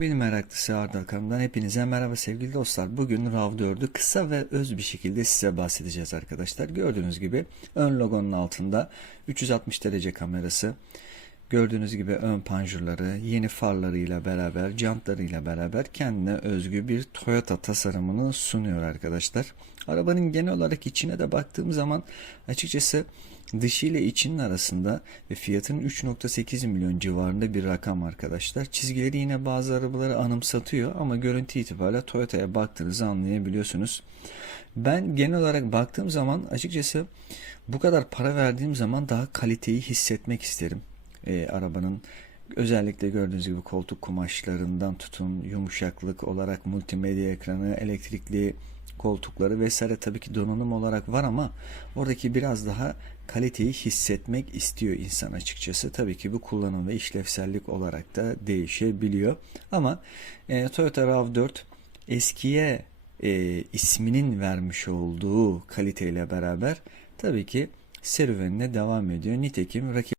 Benim meraklısı Arda Akan'dan hepinize merhaba sevgili dostlar. Bugün RAV4'ü kısa ve öz bir şekilde size bahsedeceğiz arkadaşlar. Gördüğünüz gibi ön logonun altında 360 derece kamerası, gördüğünüz gibi ön panjurları, yeni farlarıyla beraber, jantlarıyla beraber kendine özgü bir Toyota tasarımını sunuyor arkadaşlar. Arabanın genel olarak içine de baktığım zaman açıkçası dışı ile içinin arasında ve fiyatının 3.8 milyon civarında bir rakam arkadaşlar. Çizgileri yine bazı arabaları anımsatıyor ama görüntü itibariyle Toyota'ya baktığınızı anlayabiliyorsunuz. Ben genel olarak baktığım zaman açıkçası bu kadar para verdiğim zaman daha kaliteyi hissetmek isterim. Ee, arabanın özellikle gördüğünüz gibi koltuk kumaşlarından tutun yumuşaklık olarak multimedya ekranı, elektrikli koltukları vesaire tabii ki donanım olarak var ama oradaki biraz daha kaliteyi hissetmek istiyor insan açıkçası. Tabii ki bu kullanım ve işlevsellik olarak da değişebiliyor. Ama e, Toyota RAV4 eskiye e, isminin vermiş olduğu kaliteyle beraber tabii ki serüvenine devam ediyor. Nitekim rakip